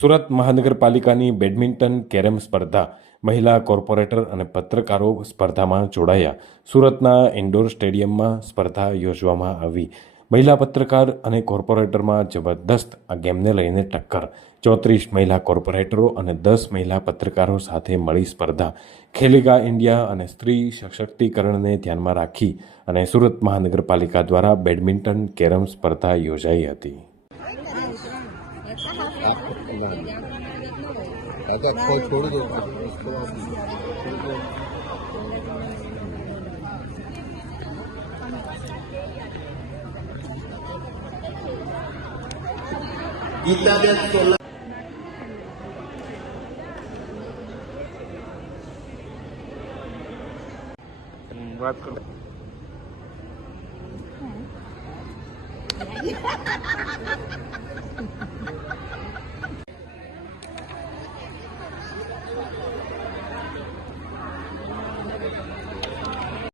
સુરત મહાનગરપાલિકાની badminton carrom સ્પર્ધા મહિલા કોર્પોરેટર અને પત્રકારો સ્પર્ધામાં જોડાયા. સુરતના ઇન્ડોર સ્ટેડિયમમાં સ્પર્ધા યોજવામાં આવી. મહિલા પત્રકાર અને કોર્પોરેટરમાં જબરદસ્ત આ ગેમને લઈને ટક્કર. 34 મહિલા કોર્પોરેટરો અને 10 મહિલા પત્રકારો સાથે મળી સ્પર્ધા. ખેલેગા ઇન્ડિયા અને સ્ત્રી સશક્તિકરણને ધ્યાનમાં રાખી અને સુરત મહાનગરપાલિકા દ્વારા બેડમિન્ટન કેરમ સ્પર્ધા યોજાઈ હતી. राजा को छोड़ दो। बात कर